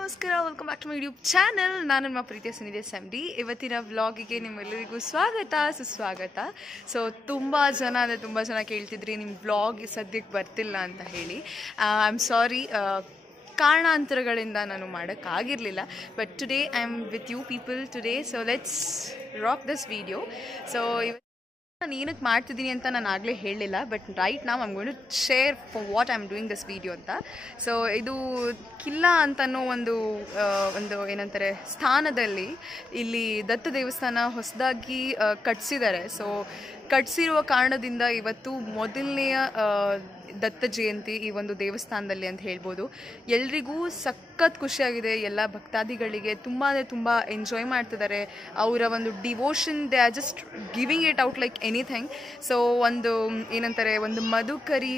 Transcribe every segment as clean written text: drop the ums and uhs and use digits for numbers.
ನಮಸ್ಕಾರ, welcome back to my YouTube channel. ನಾನು ನಿಮ್ಮ ಪ್ರೀತಿಯ ಸುನಿಧಿ SMD. ಇವತ್ತಿನ ವ್ಲಾಗಿಗೆ ನಿಮ್ಮೆಲ್ಲರಿಗೂ ಸ್ವಾಗತ ಸುಸ್ವಾಗತ. ಸೊ ತುಂಬ ಜನ ಕೇಳ್ತಿದ್ರಿ ನಿಮ್ಮ ವ್ಲಾಗ್ ಸದ್ಯಕ್ಕೆ ಬರ್ತಿಲ್ಲ ಅಂತ ಹೇಳಿ. ಐ ಆಮ್ ಸಾರಿ, ಕಾರಣಾಂತರಗಳಿಂದ ನಾನು ಮಾಡೋಕ್ಕಾಗಿರಲಿಲ್ಲ. But today I am with you people today. So let's rock this video. So ನಾನು ಏನಕ್ಕೆ ಮಾಡ್ತಿದ್ದೀನಿ ಅಂತ ನಾನು ಆಗಲೇ ಹೇಳಲಿಲ್ಲ, ಬಟ್ ರೈಟ್ ನಾವು I'm going to share for what I am doing this video ಅಂತ. ಸೊ ಇದು ಕಿಲ್ಲಾ ಅಂತನೋ ಒಂದು ಏನಂತಾರೆ ಸ್ಥಾನದಲ್ಲಿ ಇಲ್ಲಿ ದತ್ತ ದೇವಸ್ಥಾನ ಹೊಸದಾಗಿ ಕಟ್ಸಿದ್ದಾರೆ. ಸೊ ಕಟ್ಸಿರುವ ಕಾರಣದಿಂದ ಇವತ್ತು ಮೊದಲನೆಯ ದತ್ತ ಜಯಂತಿ ಈ ಒಂದು ದೇವಸ್ಥಾನದಲ್ಲಿ ಅಂತ ಹೇಳ್ಬೋದು. ಎಲ್ರಿಗೂ ಸಖತ್ ಖುಷಿಯಾಗಿದೆ. ಎಲ್ಲ ಭಕ್ತಾದಿಗಳಿಗೆ ತುಂಬ ಎಂಜಾಯ್ ಮಾಡ್ತಿದ್ದಾರೆ. ಅವರ ಒಂದು devotion, they are just giving it out like anything. So ಒಂದು ಏನಂತಾರೆ, ಒಂದು ಮಧುಕರಿ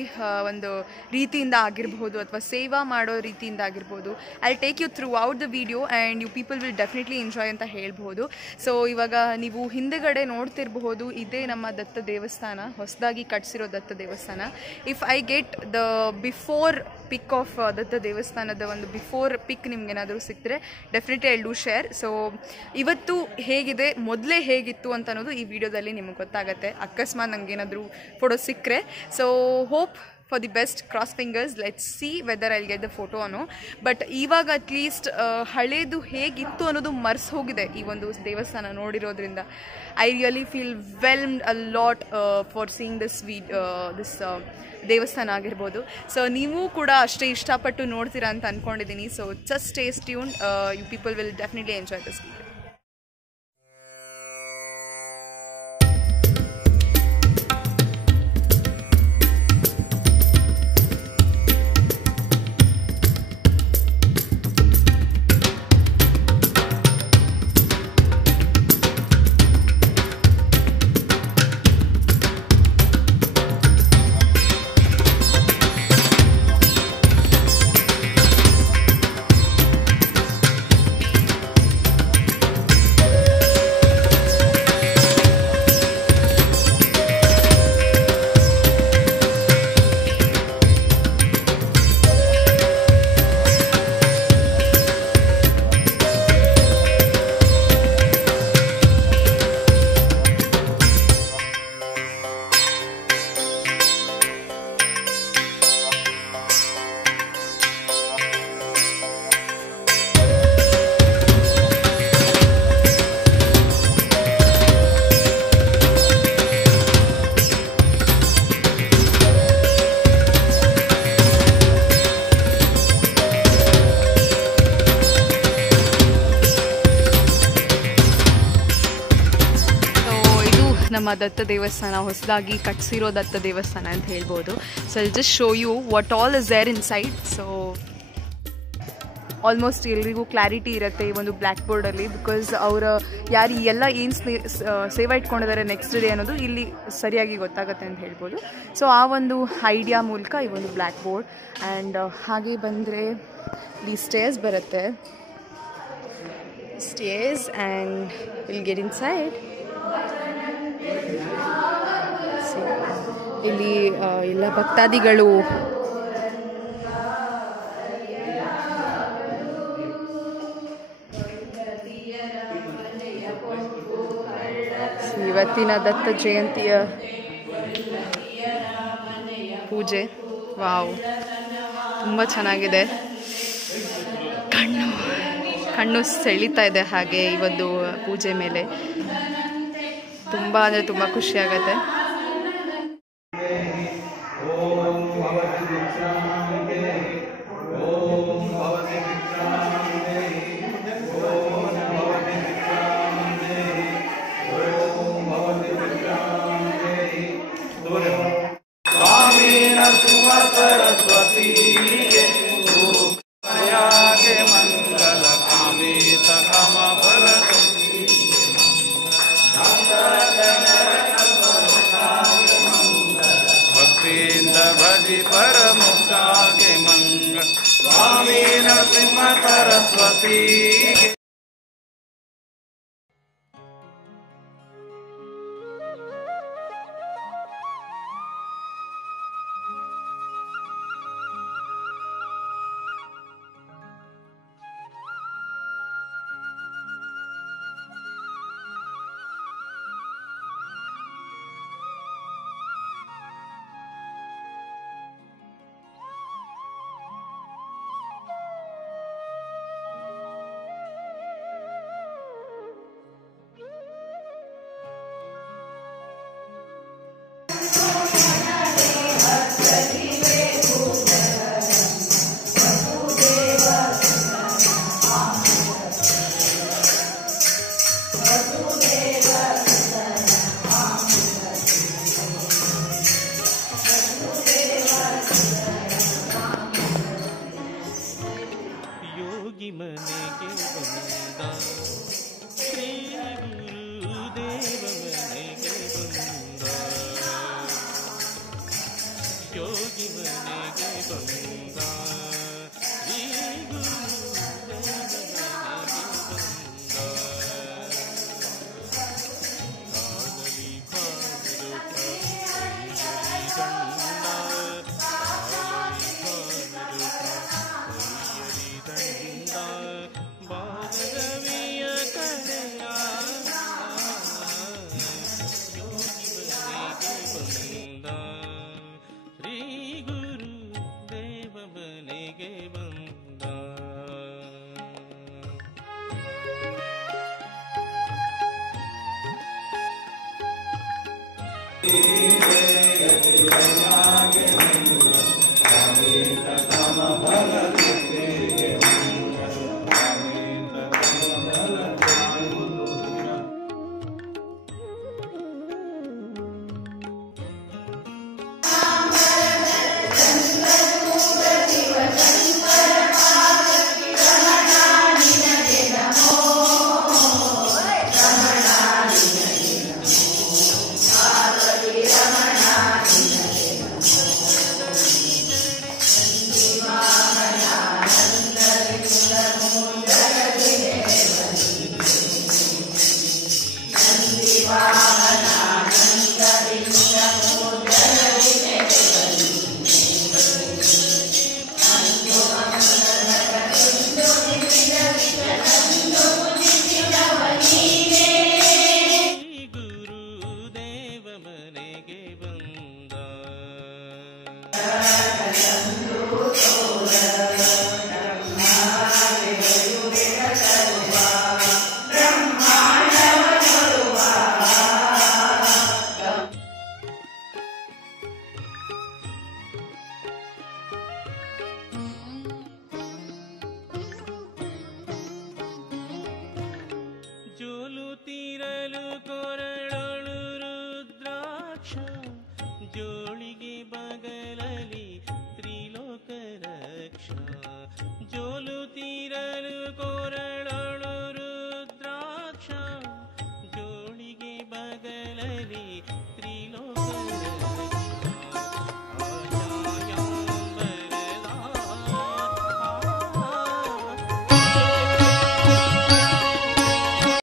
ಒಂದು ರೀತಿಯಿಂದ ಆಗಿರ್ಬೋದು ಅಥವಾ ಸೇವಾ ಮಾಡೋ ರೀತಿಯಿಂದ ಆಗಿರ್ಬೋದು. I take you throughout the video and you people will definitely enjoy ಅಂತ ಹೇಳ್ಬೋದು. ಸೊ ಇವಾಗ ನೀವು ಹಿಂದೆಗಡೆ ನೋಡ್ತಿರಬಹುದು, ಇದೇ ನಮ್ಮ ದತ್ತ ದೇವಸ್ಥಾನ, ಹೊಸದಾಗಿ ಕಟ್ಸಿರೋ ದತ್ತ ದೇವಸ್ಥಾನ. If I get the before pic of Datta ದೇವಸ್ಥಾನದ ಒಂದು ಬಿಫೋರ್ ಪಿಕ್ ನಿಮ್ಗೇನಾದರೂ ಸಿಕ್ಕಿದ್ರೆ definitely I do share. So ಇವತ್ತು ಹೇಗಿದೆ, ಮೊದಲೇ ಹೇಗಿತ್ತು ಅಂತ ಅನ್ನೋದು ಈ ವಿಡಿಯೋದಲ್ಲಿ ನಿಮಗೆ ಗೊತ್ತಾಗುತ್ತೆ. ಅಕಸ್ಮಾತ್ ನನಗೇನಾದರೂ ಫೋಟೋ ಸಿಕ್ಕರೆ. So hope for the best, cross fingers, let's see whether I get the photo ಅನ್ನೋ. ಬಟ್ ಇವಾಗ ಅಟ್ಲೀಸ್ಟ್ ಹಳೇದು ಹೇಗಿತ್ತು ಅನ್ನೋದು ಮರ್ಸ್ ಹೋಗಿದೆ ಈ ಒಂದು ದೇವಸ್ಥಾನ ನೋಡಿರೋದ್ರಿಂದ. I really feel welcomed a lot for seeing this ದೇವಸ್ಥಾನ ಆಗಿರ್ಬೋದು. ಸೊ ನೀವು ಕೂಡ ಅಷ್ಟೇ ಇಷ್ಟಪಟ್ಟು ನೋಡ್ತೀರಾ ಅಂತ ಅಂದ್ಕೊಂಡಿದ್ದೀನಿ. So just stay tuned, you people will definitely enjoy this video. ನಮ್ಮ ದತ್ತ ದೇವಸ್ಥಾನ, ಹೊಸದಾಗಿ ಕಟ್ಸಿರೋ ದತ್ತ ದೇವಸ್ಥಾನ ಅಂತ ಹೇಳ್ಬೋದು. So I just show you what all is there inside. So almost ಎಲ್ರಿಗೂ ಕ್ಲಾರಿಟಿ ಇರುತ್ತೆ ಈ ಒಂದು ಬ್ಲ್ಯಾಕ್ ಬೋರ್ಡಲ್ಲಿ, ಬಿಕಾಸ್ ಅವರು ಯಾರು ಎಲ್ಲ ಏನು ಸೇವಾ ಇಟ್ಕೊಂಡಿದ್ದಾರೆ ನೆಕ್ಸ್ಟ್ ಡೇ ಅನ್ನೋದು ಇಲ್ಲಿ ಸರಿಯಾಗಿ ಗೊತ್ತಾಗುತ್ತೆ ಅಂತ ಹೇಳ್ಬೋದು. ಸೊ ಆ ಒಂದು ಐಡಿಯಾ ಮೂಲಕ ಈ ಒಂದು ಬ್ಲ್ಯಾಕ್ ಬೋರ್ಡ್. ಆ್ಯಂಡ್ ಹಾಗೆ ಬಂದರೆ ಇಲ್ಲಿ ಸ್ಟೇರ್ಸ್ ಬರುತ್ತೆ, stairs, and will get in side. ಇಲ್ಲಿ ಎಲ್ಲ ಭಕ್ತಾದಿಗಳು ಇವತ್ತಿನ ದತ್ತ ಜಯಂತಿಯ ಪೂಜೆ. ವಾವ್, ತುಂಬ ಚೆನ್ನಾಗಿದೆ. ಕಣ್ಣು ಸೆಳೀತಾ ಇದೆ ಹಾಗೆ ಈ ಒಂದು ಪೂಜೆ ಮೇಲೆ. ತುಂಬ ಅಂದರೆ ತುಂಬ ಖುಷಿಯಾಗತ್ತೆ. ಸಿದ್ಧಿ ಪರಮುಕ್ತಾಗೆ ಮಂಗ ಸ್ವಾಮಿ ನರಸಿಂಹ ಸರಸ್ವತಿ. ಯೋಗಿ ಮನೆಗೆ ಬಂದ ಶ್ರೀ ಗುರುದೇವ ಮನೆಗೆ ಬಂದ ಯೋಗಿ ಮನೆಗೆ ಬಂದ